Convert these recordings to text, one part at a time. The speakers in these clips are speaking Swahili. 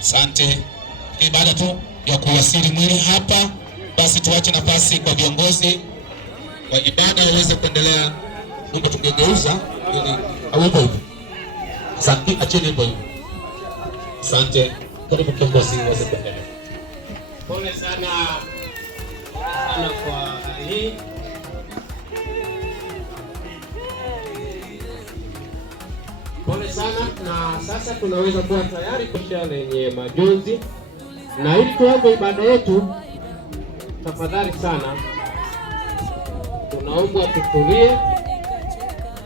Asante. Baada tu ya kuwasili mwili hapa, basi tuache nafasi kwa viongozi wa ibada waweze kuendelea. Mungu tungegeuza ili awepo hivyo. Asante, acheni hivyo hivyo. Asante. Karibu kiongozi waweze kuendelea. Pole sana kwa hali hii. Pole sana, na sasa tunaweza kuwa tayari kwa lenye majonzi, na ili tuanze ibada yetu, tafadhali sana tunaomba tutulie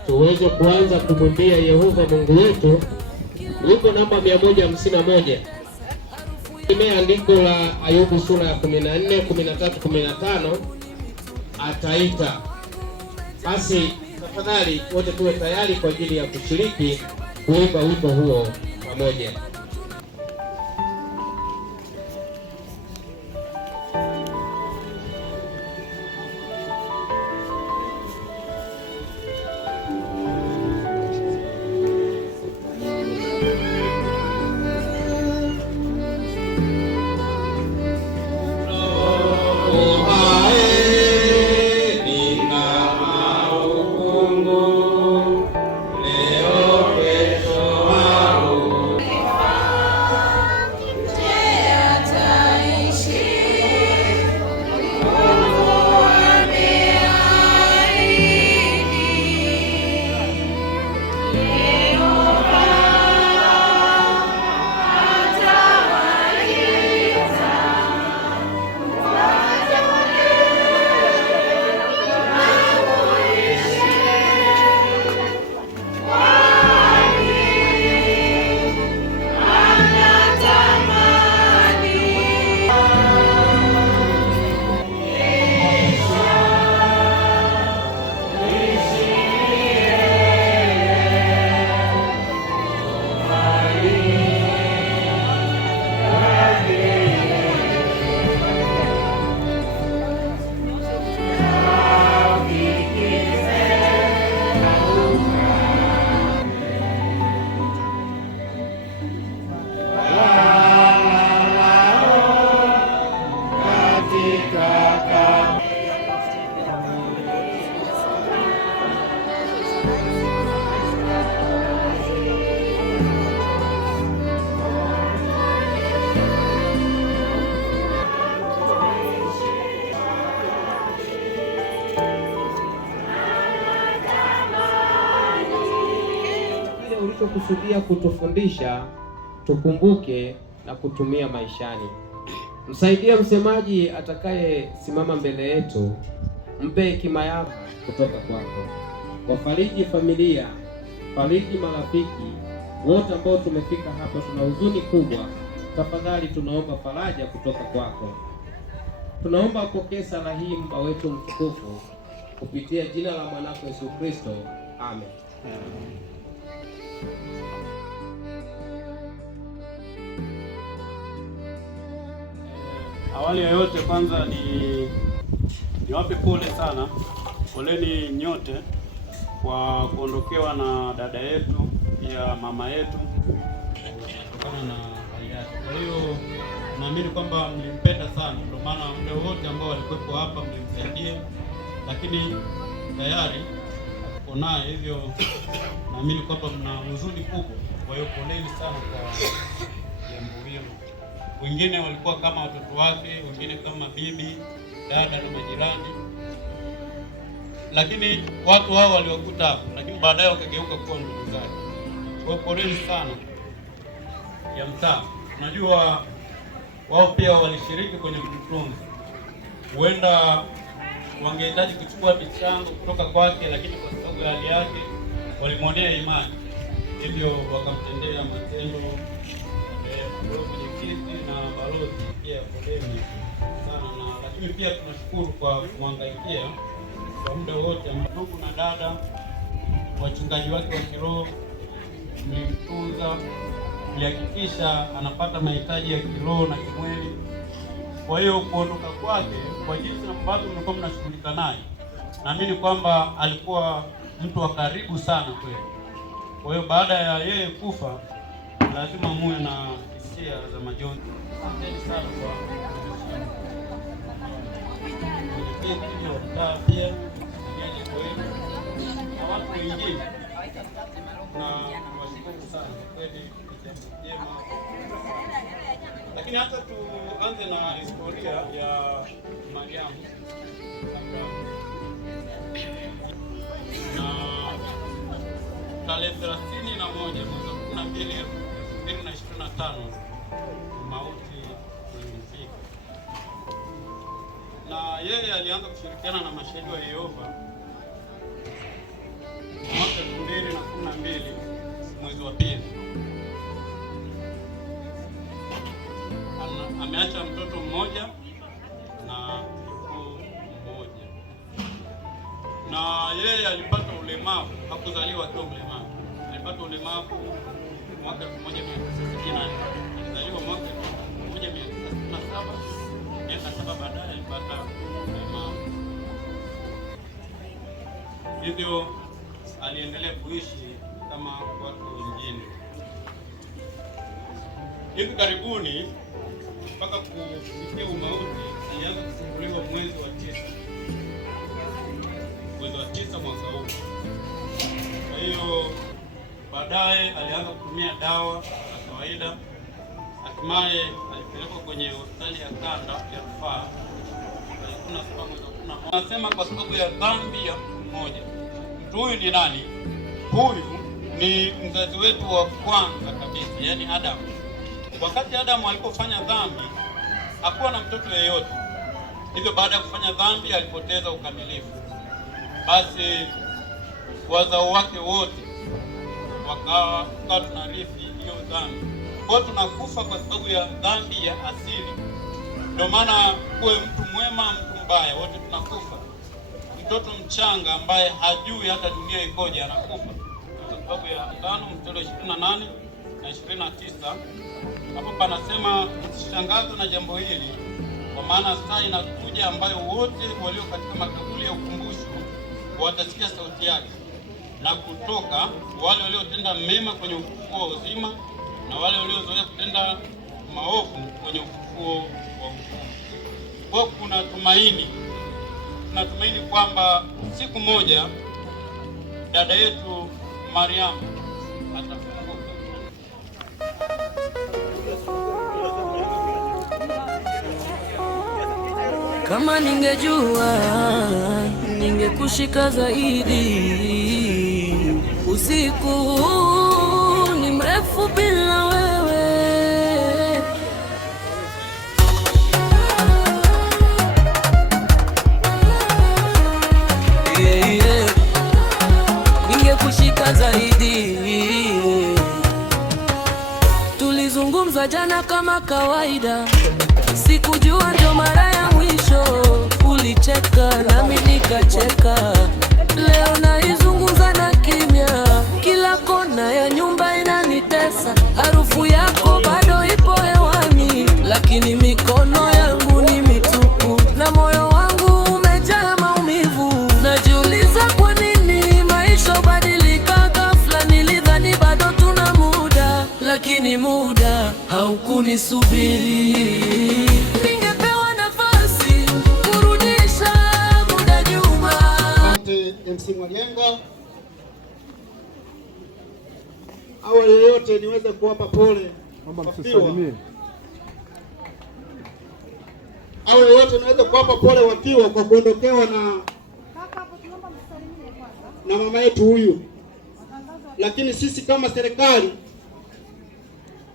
tuweze kuanza kumwimbia Yehova Mungu wetu wimbo namba 151. Andiko la Ayubu sura ya 14, 13, 15 ataita. Basi tafadhali wote tuwe tayari kwa ajili ya kushiriki kuimba wimbo huo pamoja. Ulichokusudia kutufundisha tukumbuke na kutumia maishani. Msaidie msemaji atakaye simama mbele yetu, mpe hekima yako kutoka kwako. Wafariji familia, fariji marafiki wote ambao tumefika hapa, tuna huzuni kubwa. Tafadhali tunaomba faraja kutoka kwako. Tunaomba apokee sala hii Baba wetu mtukufu kupitia jina la mwanako Yesu Kristo. Amen. Awali ya yote kwanza niwape pole sana. Poleni nyote kwa kuondokewa na dada yetu ya mama yetu kutokana na hali yake. Kwa hiyo naamini kwamba mlimpenda sana, ndio maana muda wote ambao walikuwepo hapa mlimsaidia, lakini tayari uko naye, hivyo naamini kwamba mna huzuni kubwa. Kwa hiyo poleni sana kwa jambo hilo. Wengine walikuwa kama watoto wake, wengine kama bibi, dada na majirani, lakini watu hao waliwakuta hapo, lakini baadaye wakageuka kuwa ndugu zake. Kwa hiyo poleni sana ya mtaa. Unajua wao pia walishiriki kwenye kutunza, huenda wangehitaji kuchukua michango kutoka kwake, lakini kwa sababu ya hali yake walimwonea imani, hivyo wakamtendea matendo. Mwenyekiti na balozi pia poleni sana, lakini pia tunashukuru kwa kumwangaikia kwa muda wote. Ndugu na dada, wachungaji wake wa kiroho, mlimtunza, mlihakikisha anapata mahitaji ya kiroho na kimwili. Kwa hiyo kuondoka kwake, kwa jinsi ambavyo mlikuwa mnashughulika naye, naamini kwamba alikuwa mtu wa karibu sana kwenu. Kwa hiyo baada ya yeye kufa, lazima muwe na hisia hisia za majonzi. Asanteni sana kwa pia na watu wengine, na washukuru sana kweli, jema. Lakini hata tuanze na historia ya Mariamu na tarehe 31 mwezi wa 12 2025 mauti ilimfika, na yeye alianza kushirikiana na mashahidi wa Yehova mwaka 2012 mwezi wa pili. Ameacha mtoto mmoja na mjukuu mmoja, na yeye alipata ulemavu, hakuzaliwa akiwa mlemavu. Alipata ulemavu mwaka 1964, alizaliwa mwaka 1967, miaka 7 baadaye alipata ulemavu. Hivyo aliendelea kuishi kama watu wengine. Hivi karibuni mpaka kufikia umauti alianza kusumbuliwa mwezi wa 9 mwaka huu. Kwa hiyo baadaye alianza kutumia dawa za kawaida, hatimaye alipelekwa kwenye hospitali ya kanda ya rufaa. Anasema kwa sababu ya dhambi ya mtu mmoja. Mtu huyu ni nani? Huyu ni mzazi wetu wa kwanza kabisa, yaani Adamu. Wakati Adamu alipofanya dhambi hakuwa na mtoto yeyote, hivyo baada ya kufanya dhambi alipoteza ukamilifu. Basi wazao wake wote wakawa tunarithi hiyo dhambi. Kwa tunakufa kwa sababu ya dhambi ya asili. Ndio maana kuwe mtu mwema, mtu mbaya, wote tunakufa. Mtoto mchanga ambaye hajui hata dunia ikoje anakufa kwa sababu ya Agano mstari 28 na 29. Hapo panasema msishangazwe na jambo hili, kwa maana saa inakuja ambayo wote walio katika makaburi ya ukumbusho watasikia sauti yake na kutoka, wale waliotenda mema kwenye ufufuo wa uzima na wale waliozoea kutenda maovu kwenye ufufuo wa hukumu. Kwa kuna tumaini, tunatumaini kwamba siku moja dada yetu Mariamu atafufuka. Kama ningejua ningekushika zaidi. Usiku ni mrefu bila wewe. Ningekushika zaidi. Tulizungumza jana kama kawaida, sikujua ndio mara ya mwisho. Ulicheka nami nikacheka, leo naizungumza na kimya. Kila kona ya nyumba inanitesa, harufu yako bado ipo hewani, lakini mikono yangu ni mitupu na moyo wangu umejaa maumivu. Najiuliza kwa nini maisha badilika ghafla. Nilidhani bado tuna muda, lakini muda haukunisubiri. MC Mwajenga. Awali yoyote niweze kuwapa pole wafiwa kwa kuondokewa na mama yetu huyu, lakini sisi kama serikali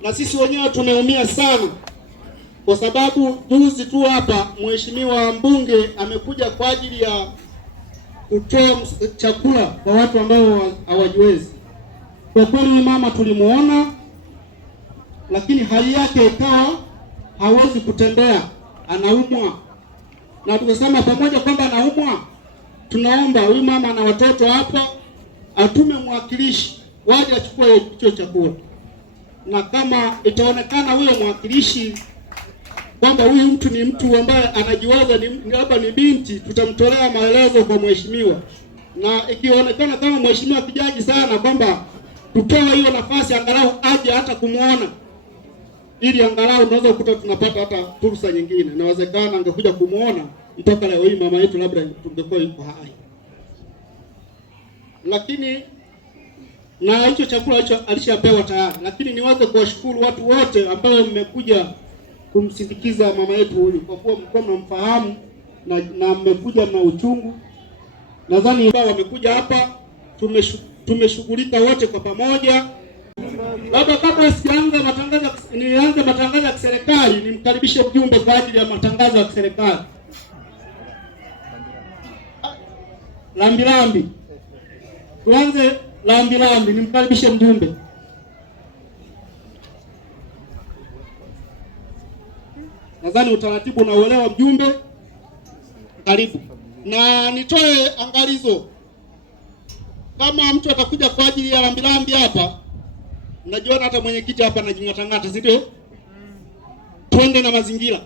na sisi wenyewe tumeumia sana, kwa sababu juzi tu hapa mheshimiwa mbunge amekuja kwa ajili ya kutoa chakula kwa watu ambao hawajiwezi. Kwa kweli mama tulimuona, lakini hali yake ikawa hawezi kutembea, anaumwa, na tukasema pamoja kwamba anaumwa, tunaomba huyu mama na watoto hapa atume mwakilishi waje achukue hicho chakula, na kama itaonekana huyo mwakilishi kwamba huyu mtu ni mtu ambaye anajiwaza labda ni binti, tutamtolea maelezo kwa mheshimiwa, na ikionekana kama mheshimiwa kijaji sana kwamba tutoe hiyo nafasi angalau aje hata kumuona, ili angalau unaweza kukuta tunapata hata fursa nyingine. Inawezekana angekuja kumuona mpaka leo hii mama yetu labda tungekuwa yuko hai. Lakini na hicho chakula hicho alishapewa tayari. Lakini niwaze kuwashukuru watu wote ambao mmekuja kumsindikiza mama yetu huyu, kwa kuwa mlikuwa mnamfahamu na mmekuja na uchungu. Nadhani ambao wamekuja hapa tumeshughulika wote kwa pamoja. Baba, kabla sijaanza matangazo ya kiserikali, nimkaribishe mjumbe kwa ajili ya matangazo ya kiserikali. Lambilambi. Tuanze Lambilambi, nimkaribishe mjumbe. Nadhani utaratibu unaoelewa mjumbe. Karibu. Na nitoe angalizo. Kama mtu atakuja kwa ajili ya lambilambi hapa, najiona hata mwenyekiti hapa anajingatangata, si ndio? Tuende na mazingira.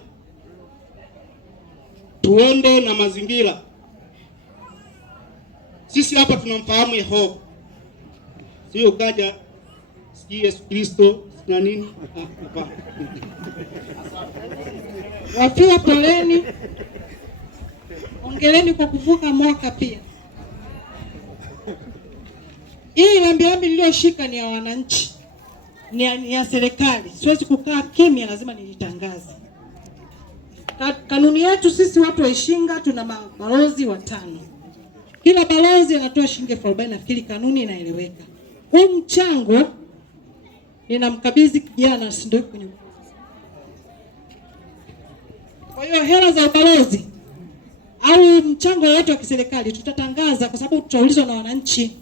Tuende na mazingira. Sisi hapa tunamfahamu Yehova. Sio kaja si Yesu Kristo na nini? Wafiwa poleni. Ongeleni kwa kuvuka mwaka pia. Hii lambilambi niliyoshika ni ya wananchi. Ni ya serikali. Siwezi kukaa kimya, lazima nilitangaze. Kanuni yetu sisi watu wa Ishinga tuna mabalozi 5. Kila balozi anatoa shilingi 40. Nafikiri kanuni inaeleweka. Huu mchango ninamkabidhi kijana ndio kwenye. Kwa hiyo hela za ubalozi au mchango wote wa kiserikali tutatangaza, kwa sababu tutaulizwa na wananchi.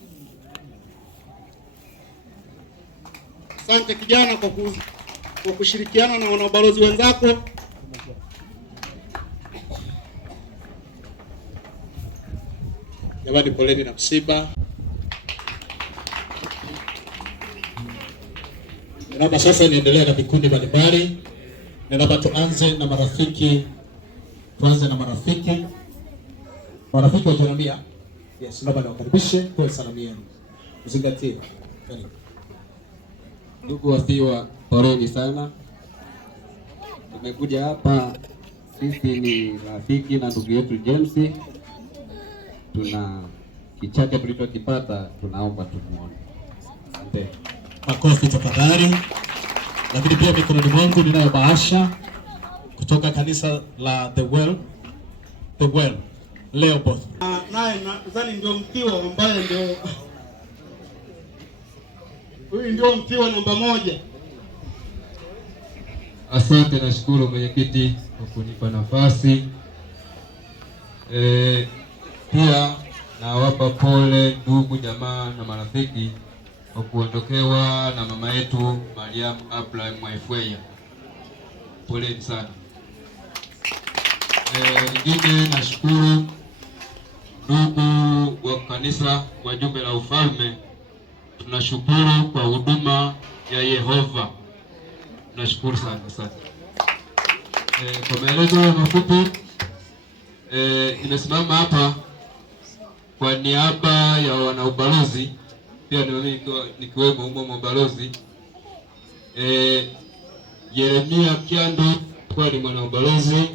Asante kijana kwa kushirikiana na wanabalozi wenzako. Jamani, poleni na msiba. Naomba sasa niendelee na vikundi mbalimbali. Naomba tuanze na marafiki. Marafiki wa Jeremia. Yes, naomba niwakaribishe kwa salamu yenu. Uzingatie. Karibu. Ndugu wafiwa, poleni sana. Tumekuja hapa, sisi ni rafiki na ndugu yetu James. Tuna kichache tulichokipata, tunaomba tumuone. Asante. Makofi tafadhali. Lakini pia mikononi mwangu ninayo bahasha kutoka kanisa la The Well Leopold. Naye nadhani ndio mkiwa ambaye ndio huyu ndio mkiwa namba 1. Asante, nashukuru mwenyekiti kwa kunipa nafasi. Pia nawapa pole ndugu jamaa na marafiki kwa kuondokewa na mama yetu Mariam Abraham Mwaifweya. Poleni sana. Nyingine nashukuru ndugu wa kanisa, wajumbe la ufalme. Tunashukuru kwa huduma ya Yehova. Tunashukuru sana. Asante. Kwa maelezo mafupi, nimesimama hapa kwa niaba ya wanaubalozi, pia nikiwemo umo mbalozi. Yeremia Kiando kwa ni mwanabalozi,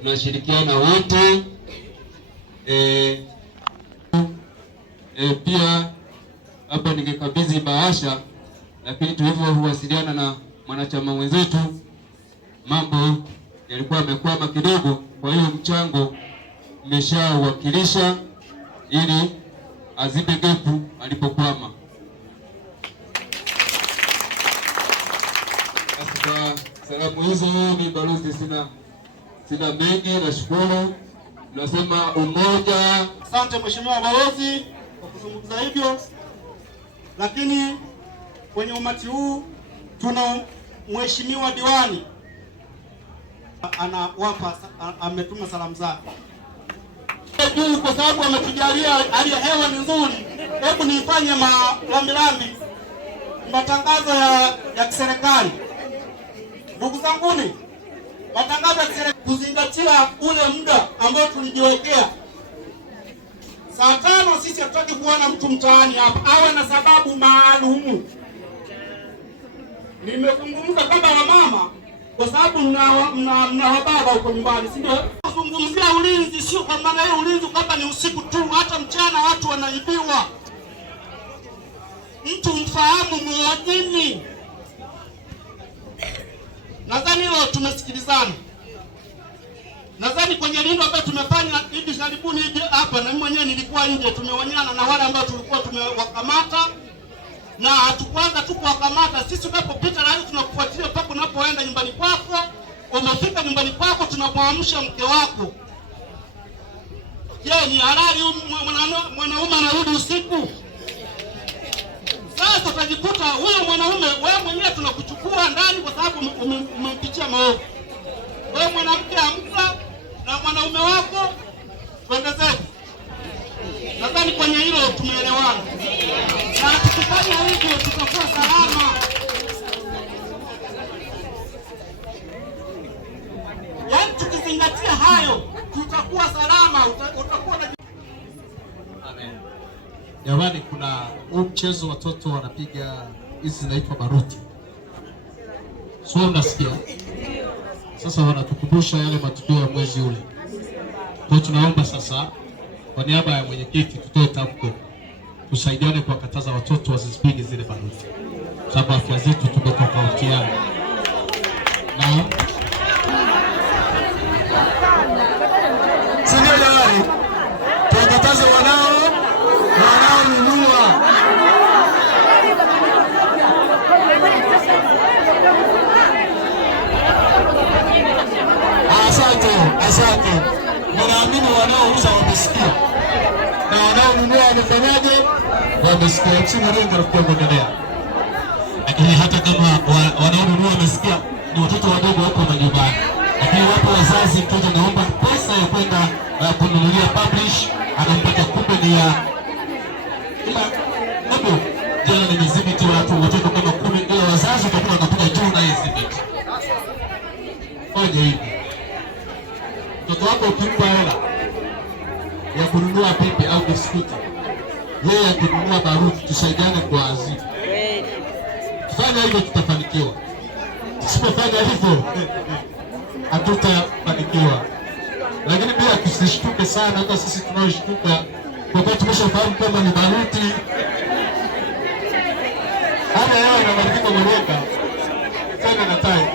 tunashirikiana wote. Pia hapa ningekabidhi bahasha, lakini tulivyowasiliana na mwanachama mwenzetu mambo yalikuwa yamekwama kidogo, kwa hiyo mchango nimeshawakilisha ili azibe gepu alipokwama. Kwa salamu hizo ni balozi, sina mengi, nashukuru. Tunasema umoja. Asante mheshimiwa balozi kwa kuzungumza hivyo. Lakini kwenye umati huu tuna mheshimiwa diwani ametuma salamu zake juu, kwa sababu ametujalia hali ya hewa ni nzuri. Hebu nifanye lambilambi matangazo ya kiserikali. Ndugu zanguni, matangazo ya kiserikali kuzingatia ule muda ambao tulijiwekea. Saa 5 sisi hatutaki kuona mtu mtaani hapa, awe na sababu maalumu. Nimezungumza kama wamama kwa sababu mna wababa huko nyumbani, si ndio? Kuzungumzia ulinzi sio kwa maana hiyo ulinzi kwamba ni usiku tu, hata mchana watu wanaibiwa. Mtu mfahamu muwajini. Nadhani leo tumesikilizana. Nadhani kwenye lindo ambayo tumefanya hivi karibuni hivi hapa, na mimi mwenyewe nilikuwa nje, tumewanyana na wale ambao tulikuwa tumewakamata, na hatukuanza tu kuwakamata. Sisi tunapopita na tunakufuatilia mpaka unapoenda nyumbani kwako. Umefika nyumbani kwako, tunamwamsha mke wako. Je, ni halali mwanaume anarudi usiku? Sasa utajikuta huyo mwanaume wewe mwenyewe tunakuchukua ndani kwa sababu umempitia maovu. Wewe mwanamke amka na mwanaume wako twende zetu. Nadhani kwenye hilo tumeelewana. Na tukifanya hivyo tutakuwa salama. Yaani tukizingatia hayo tutakuwa salama, utakuwa na... Amen. Jamani, kuna huu mchezo watoto wanapiga, hizi zinaitwa baruti. Sio, unasikia? Sasa wanatukumbusha yale matukio ya mwezi ule. Kwa tunaomba sasa kwa niaba ya mwenyekiti tutoe tamko, tusaidiane kuwakataza watoto wasipige zile baruti, sababu afya zetu tumetofautiana. Na sio jamani, tuwakataze wanaonunua. Asante. Ninaamini wanaouza wamesikia na wanaonunua wamefanyaje? Wamesikia. Chini rengo la kuendelea. Lakini hata kama wanaonunua wamesikia, ni watoto wadogo wako majumbani. Lakini wapo wazazi, mtoto naomba pesa ya kwenda kununulia publish, anampata kumbe ni ya hapo. Jana nimezibiti watoto kama 10, ila wazazi watakuwa wanapiga juu na hizi vitu. Oje hivi. Mtoto wako ukimpa hela ya kununua pipi au biskuti, yeye akinunua baruti, tusaidiane kwa azimu. Fanya hivyo tutafanikiwa. Tusipofanya hivyo hatutafanikiwa. Lakini pia tusishtuke sana, hata sisi tunaoshtuka kwa kuwa tumeshafahamu kama ni baruti. Hata yao inabadilika mwaka. Sana na tai.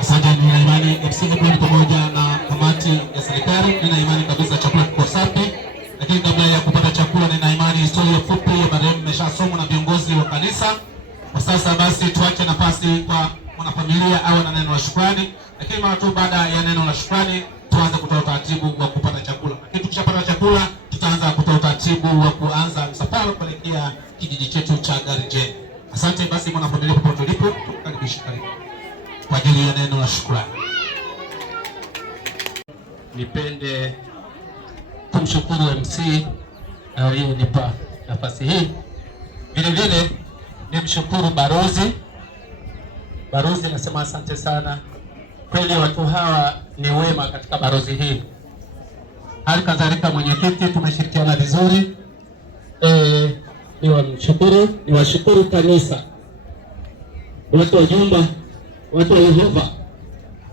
Asante. Nina imani msingi pamoja na kamati ya serikali, nina imani kabisa chakula kiko safi. Lakini kabla ya kupata chakula, nina imani historia fupi ya marehemu imeshasomwa na viongozi wa kanisa. Kwa sasa basi tuache nafasi kwa mwanafamilia awe na neno la shukrani, lakini mara tu baada ya neno la shukrani tuanze kutoa utaratibu wa kupata chakula. Lakini tukishapata chakula tutaanza kutoa utaratibu wa kuanza msafara kuelekea kijiji chetu cha Garijeni. Asante. Basi mwanafamilia popote ulipo, tukaribishe karibu kwa ajili ya neno la shukrani. Nipende kumshukuru MC aliyenipa nafasi hii. Vile vile nimshukuru Barozi, nasema asante sana. Kweli watu hawa ni wema katika barozi hii. Hali kadhalika mwenyekiti, tumeshirikiana vizuri. Niwashukuru kanisa, watu wa nyumba, watu wa Yehova.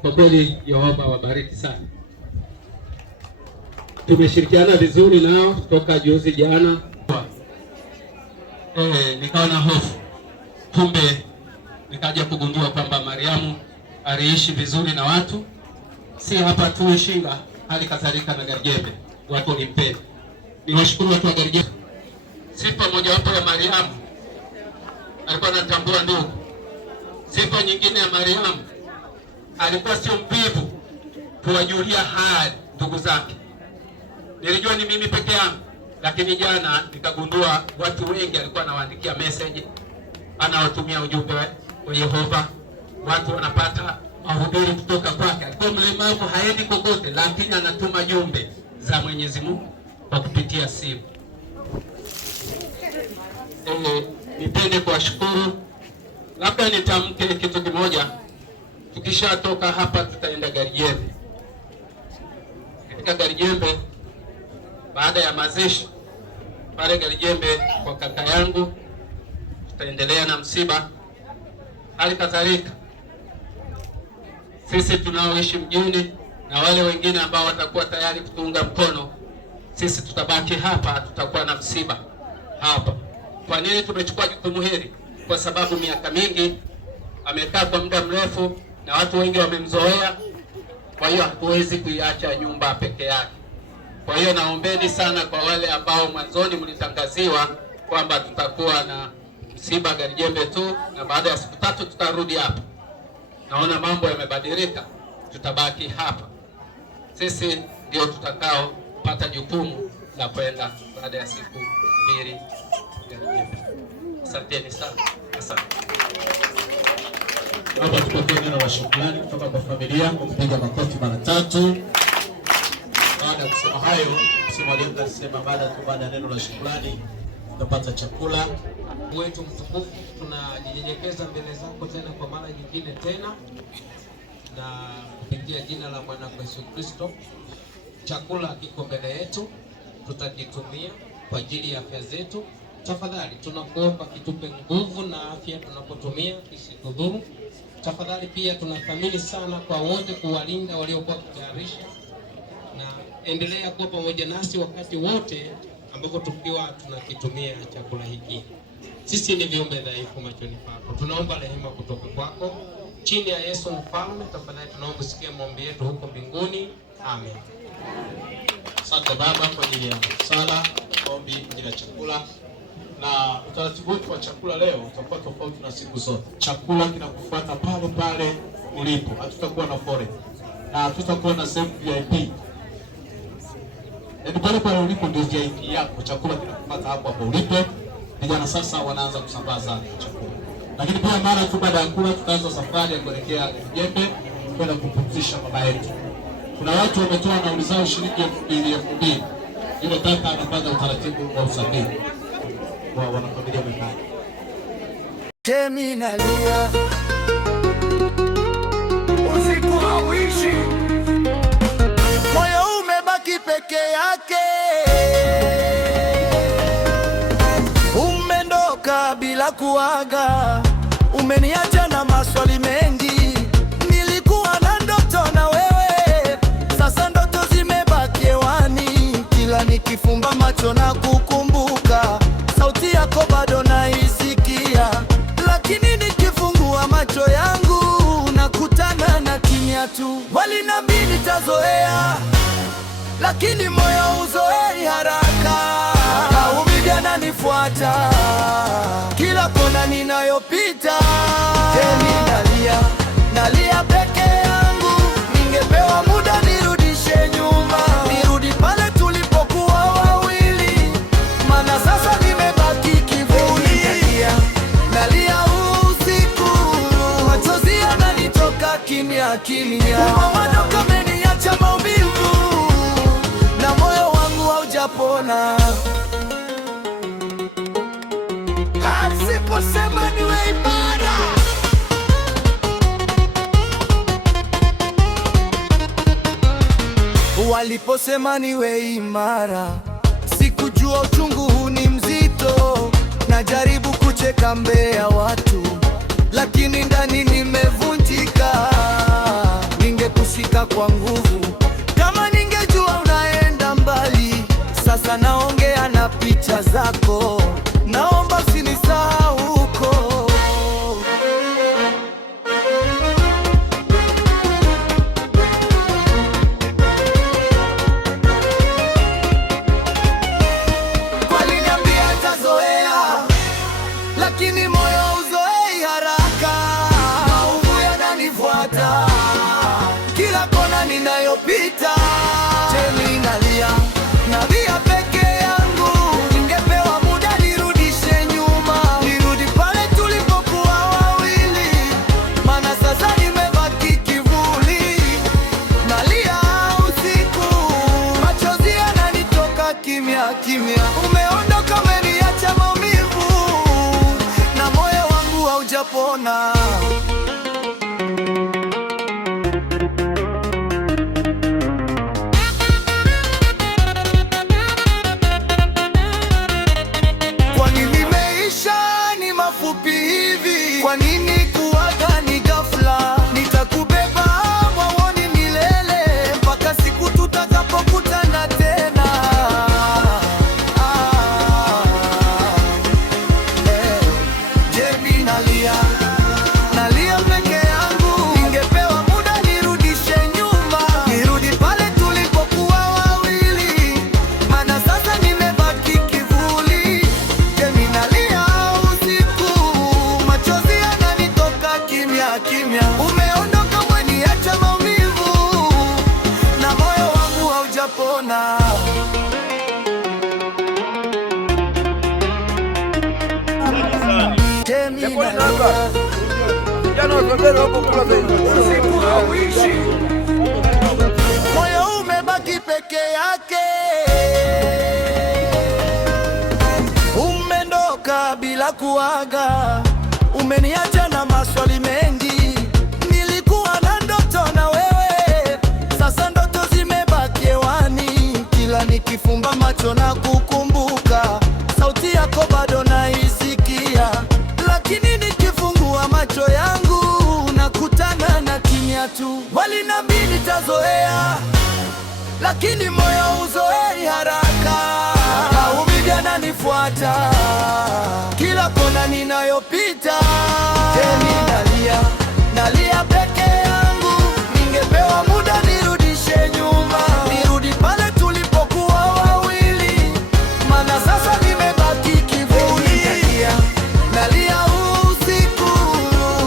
Kwa kweli Yehova wabariki sana. Tumeshirikiana vizuri nao toka juzi jana. Nikawa na hofu, kumbe nikaja kugundua kwamba Mariamu aliishi vizuri na watu, si hapa tu Ishinga, hali kadhalika na Garijembe, watu walimpenda. Niwashukuru watu wa Garijembe. Sifa mojawapo ya Mariamu, alikuwa anatambua ndugu. Sifa nyingine ya Mariamu, alikuwa sio mvivu kuwajulia hali ndugu zake. Nilijua ni mimi peke yangu, lakini jana nikagundua watu wengi alikuwa anawaandikia message, anawatumia ujumbe wa Yehova. Watu wanapata mahubiri kutoka kwake. Alikuwa mlemavu, haendi kokote, lakini anatuma jumbe za Mwenyezi Mungu kwa kupitia simu. Nipende kuwashukuru. Labda nitamke kitu kimoja. Tukishatoka hapa tutaenda Garijembe. Katika Garijembe, baada ya mazishi pale Garijembe kwa kaka yangu, tutaendelea na msiba Hali kadhalika sisi tunaoishi mjini na wale wengine ambao watakuwa tayari kutuunga mkono, sisi tutabaki hapa, tutakuwa na msiba hapa. Kwa nini tumechukua jukumu hili? Kwa sababu miaka mingi amekaa kwa muda mrefu na watu wengi wamemzoea. Kwa hiyo hatuwezi kuiacha nyumba peke yake. Kwa hiyo naombeni sana kwa wale ambao mwanzoni mlitangaziwa kwamba tutakuwa na msiba Garijembe tu na baada ya siku 3 tutarudi hapa. Naona mambo yamebadilika, tutabaki hapa. Sisi ndio tutakao pata jukumu la kwenda baada ya siku 2 Garijembe. Asanteni sana. Asante. Hapa tupokee neno la shukrani kutoka kwa familia kwa kupiga makofi mara 3. Baada ya kusema hayo, msimu alisema baada ya neno la shukrani tutapata chakula. Wetu mtukufu, tunajinyenyekeza mbele zako tena kwa mara nyingine tena, na kupitia jina la Bwana Yesu Kristo, chakula kiko mbele yetu, tutakitumia kwa ajili ya afya zetu. Tafadhali tunakuomba kitupe nguvu na afya tunapotumia, kisitudhuru. Tafadhali pia tunathamini sana kwa wote kuwalinda waliokuwa kutayarisha, na endelea kuwa pamoja nasi wakati wote ambapo tukiwa tunakitumia chakula hiki. Sisi ni viumbe dhaifu machoni pako, tunaomba rehema kutoka kwako. Chini ya Yesu Mfalme, tafadhali tunaomba usikie maombi yetu huko mbinguni. Amen. Asante Baba kwa ajili ya sala, maombi kwa ajili ya chakula. Na utaratibu wetu wa chakula leo utakuwa tofauti na siku zote. Chakula kinakufuata pale pale ulipo. Hatutakuwa na fore. Na hatutakuwa na sehemu VIP. Yaani pale pale ulipo ndio VIP yako. Chakula kinakufuata hapo hapo ulipo. Vijana sasa wanaanza kusambaza chakula. Lakini pia mara tu baada ya kula tutaanza safari ya kuelekea Garijembe kwenda kupumzisha baba yetu. Kuna watu wametoa nauli zao shilingi 2,000. Yule tata anafanya utaratibu wa usafiri wa wanafamilia wengine. Temi nalia usiku hauishi, moyo umebaki peke yake, umendoka bila kuaga, umeniacha na maswali mengi. Nilikuwa na ndoto na wewe, sasa ndoto zimebaki hewani. Kila nikifumba macho na kukumbuka, sauti yako bado naisikia, lakini nikifungua macho yangu nakutana na kimya tu. Waliniambia nitazoea, lakini moyo uzoei haraka. Maumivu yananifuata kila kona ninayopita. Temi nalia peke yangu, ningepewa muda nirudishe nyuma, nirudi pale tulipokuwa wawili, maana sasa nimebaki kivuli. Nalia usiku, machozi yananitoka kimya kimya. Mama kameniacha maumivu na moyo wangu haujapona. Asiposema niwe imara, waliposema niwe imara, sikujua uchungu huu ni mzito. Najaribu kucheka mbele ya watu, lakini ndani nimevunjika. Ningekushika kwa nguvu kama ningejua unaenda mbali. Sasa naongea na picha zako, naomba usinisahau huko. Waliniambia nitazoea, lakini moyo uzoei haraka. Maumivu yananifuata kila kona ninayopita. Temi nalia peke yangu, ningepewa muda nirudishe nyuma, nirudi pale tulipokuwa wawili, maana sasa nimebaki kivuli. Nalia usiku, machozi yananitoka kimya kimya. Umeondoka, umeniacha maumivu na moyo wangu haujapona. Kwa nini maisha ni mafupi hivi? Kwa nini kuwa kimya. Umeondoka umeniacha maumivu na moyo wangu haujapona. Moyo umebaki peke yake, umendoka bila kuaga, umeniacha na maswali mengi. Nilikuwa na ndoto na wewe, sasa ndoto zimebaki hewani. Kila nikifumba macho na kukumbuka, sauti yako bado naisikia, lakini nikifungua macho yangu nakutana na kimya tu. Walinambia nitazoea, lakini moyo uzoei haraka. Maumivu yananifuata kila kona ninayopita. Teni nalia peke yangu, ningepewa muda nirudishe nyuma, nirudi pale tulipokuwa wawili, maana sasa nimebaki kivuli. Nalia usiku,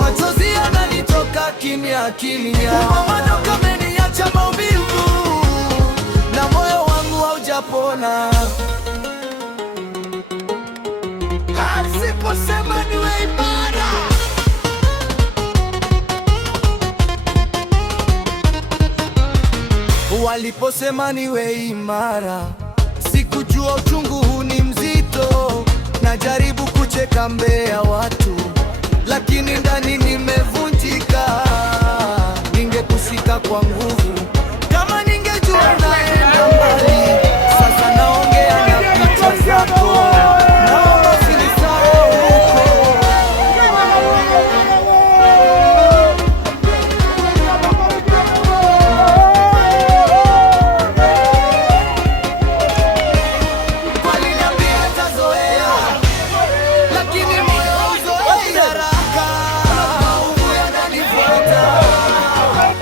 machozi yananitoka kimya kimya. Umeondoka umeniacha maumivu na moyo wangu haujapona. Asiposema niwe imara, waliposema niwe imara, sikujua uchungu huu ni mzito. Najaribu kucheka mbele ya watu, lakini ndani nimevunjika. Ningekushika kwa nguvu kama ningejua naenda mbali. Sasa naongea na picha zako, naomba usinisahau huko. Waliniambia nitazoea, lakini moyo hauzoei haraka. Maumivu yananifuata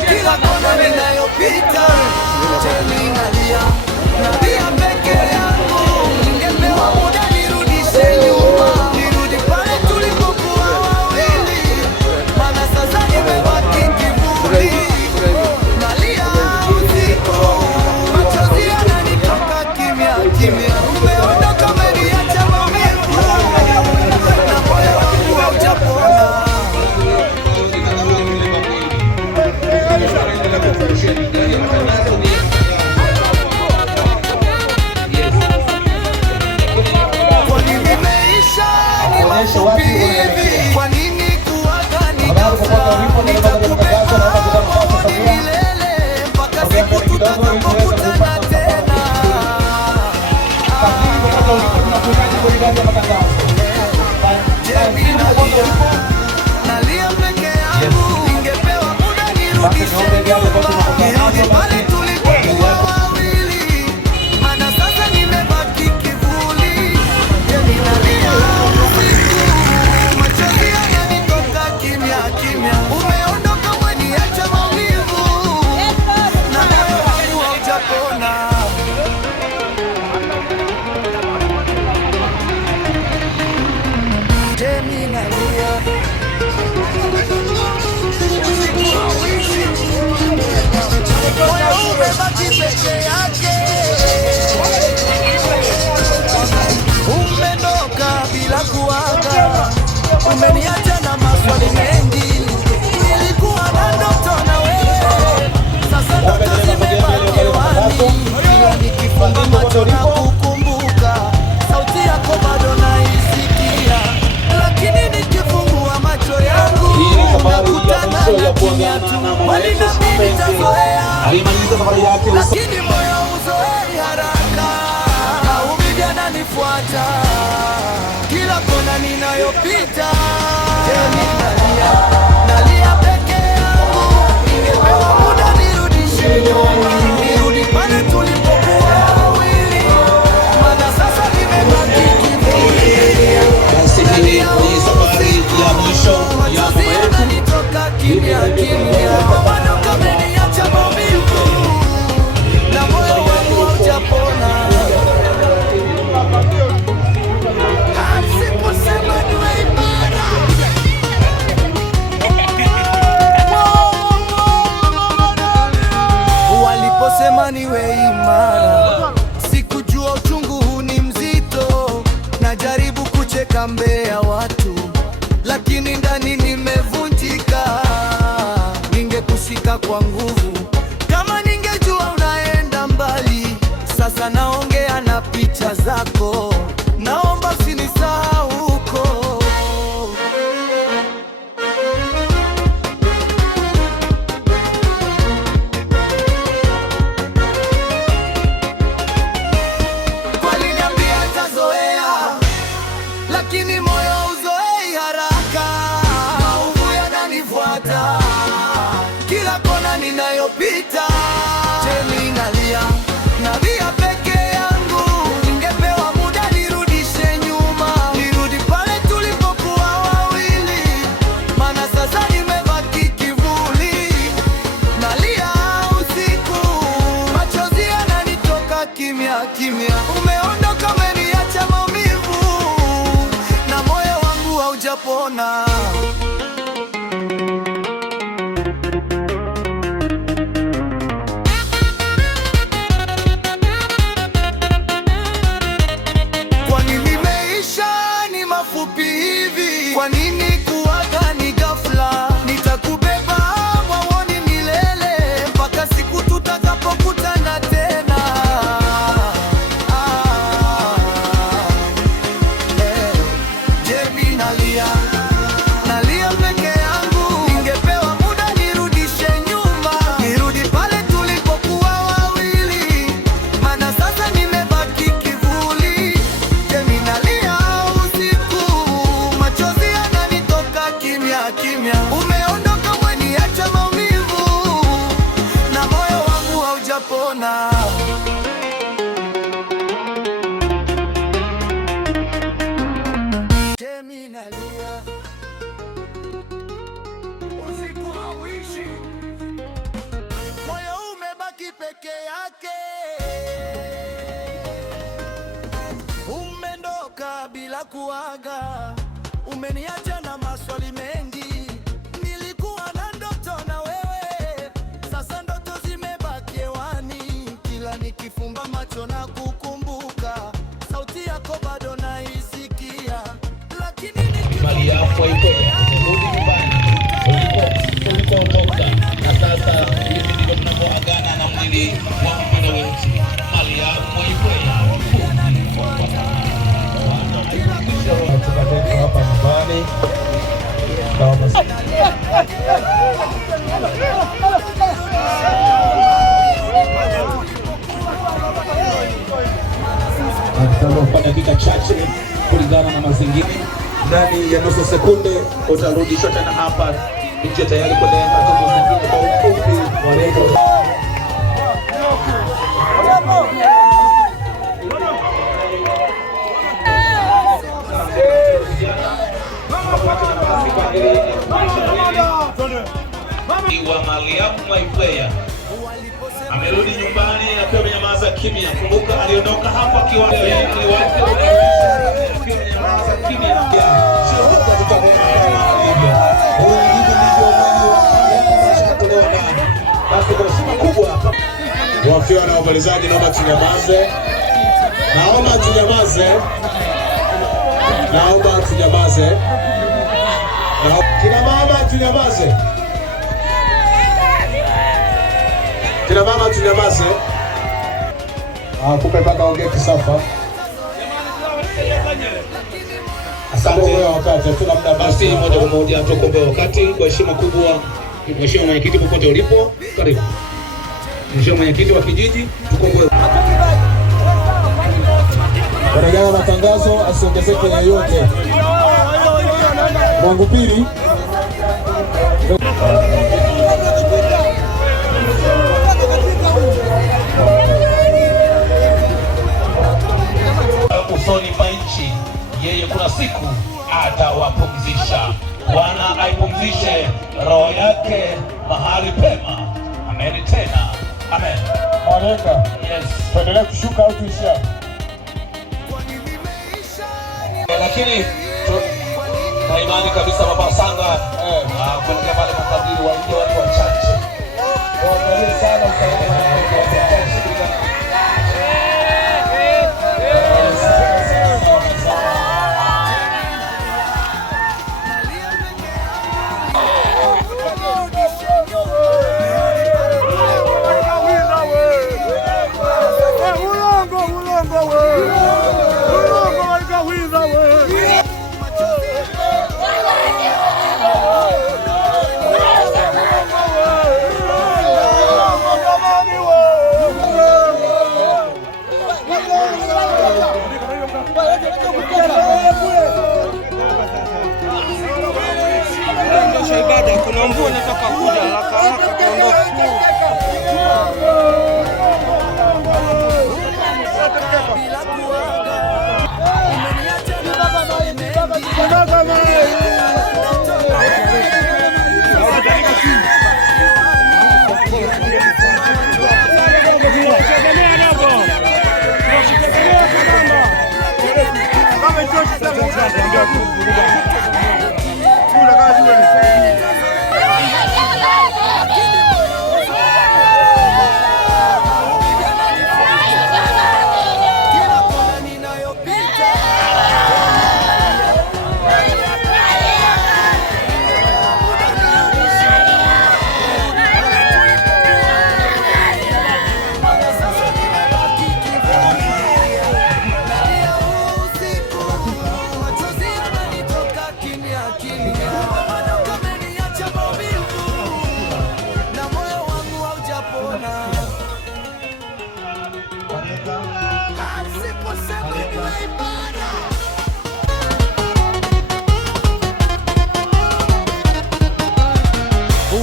kila kona ninayopita. Nalia peke yangu, ningepewa muda nirudishe nyuma, nirudi pale tulipokuwa wawili, maana sasa nimebaki kivuli. Nalia usiku, machozi yananitoka kimya kimya. Umeondoka umeniacha maumivu na moyo wangu haujapona. Kwa nini nimeisha ni mafupi hivi? Kwa nini kuaga ni ghafla? Nitakubeba moyoni milele mpaka siku tutakapokutana tena. Jemi nalia peke yangu, ningepewa muda nirudishe nyuma, nirudi pale tulipokuwa wawili, maana sasa nimebaki kivuli. Jemi nalia usiku, machozi yananitoka kimya kimya. Umeondoka umeniacha maumivu na moyo wangu haujapona. Jemi nalia, moyo umebaki peke yake, umendoka bila kuaga, umeniacha na maswali mengi. Nilikuwa na ndoto na wewe, sasa ndoto zimebaki hewani. Kila nikifunga macho na kukumbuka, sauti yako bado naisikia, lakini nikifungua macho yangu nakutana na kimya tu. Walinambia nitazoea, lakini moyo hauzoei haraka. Maumivu yananifuata kila kona ninayopita. Nalia peke yangu, ningepewa muda nirudishe nyuma, nirudi pale tulipokuwa wawili, maana sasa nimebaki kivuli. Nalia usiku, machozi yananitoka kimya kimya. Umeondoka umeniacha maumivu na moyo wangu haujapona. Asiposema niwe imara, kwa nguvu. Kama ningejua unaenda mbali, sasa naongea na picha zako, naomba usinisahau huko. Waliniambia tazoea, lakini moyo uzoei haraka. Maumivu yananifuata kila kona ninayopita. Chemi nalia peke yangu, ningepewa muda nirudishe nyuma, nirudi pale tulipokuwa wawili, maana sasa nimebaki kivuli. Nalia usiku, machozi yananitoka kimya kimya. Umeondoka, umeniacha maumivu na moyo wangu haujapona. Kwa nini maisha ni mafupi hivi? Kwa nini kuaga ni ghafla? Nitakubeba mwawoni milele mpaka siku tutakapokutana tena. Jemi nalia peke yangu, ningepewa muda nirudishe nyuma, nirudi pale tulipokuwa wawili, maana sasa nimebaki kivuli. Jemi nalia usiku, machozi yananitoka kimya kimya. Umeondoka, umeniacha maumivu na moyo wangu haujapona. Jemi nalia, usiku hauishi, moyo umebaki peke yake. Umendoka bila kuaga, umeniacha na maswali mengi. Nilikuwa na ndoto na wewe, sasa ndoto zimebaki hewani. Kila nikifumba macho na kukumbuka, sauti yako bado naisikia, lakini Mali yako ipo rudi nyumbani ulipotoka, na sasa hivi ndivyo tunavyoagana na mwili wa mpendo wetu. Mali yako ipo hapa nyumbani. kwa dakika chache kulingana na mazingira. Ndani ya nusu sekunde utarudishwa tena hapa nje tayari kuendelea na mambo mengine kwa ufupi wa leo. Wa Mariam my player amerudi nyumbani akiwa amenyamaza kimya. Kumbuka aliondoka hapa akiwa amenyamaza kimya. Basi kwa heshima kubwa wakiwa na wabalizaji, naomba tunyamaze, naomba tunyamaze. Kina mama tunyamaze. Kina mama tunyamaze. Kupe mpaka ongea kisafa. Asante wakati tuna muda basi moja kwa moja tukombe wakati kwa heshima kubwa. Mheshimiwa mwenyekiti popote ulipo, karibu. Mheshimiwa mwenyekiti wa kijiji tukombe. Baragana matangazo asiongezeke yoyote. Mwangu pili. Usoni pa nchi, yeye kuna siku atawapumzisha. Bwana aipumzishe roho yake mahali pema. Amen tena. Amen. Mwalenga. Yes. Tuendelee kushuka au tuishia? Lakini na imani kabisa Baba Sanga kuelekea pale makaburi waingie watu wachache. Waangalie sana usalama. kuna mvua inataka kuja haraka haraka kuondoka.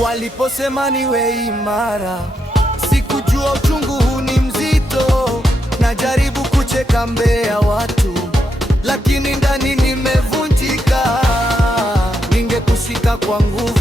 Waliposema niwe imara, sikujua uchungu huu ni mzito. Najaribu kucheka mbele ya watu, lakini ndani nimevunjika. Ningekushika kwa nguvu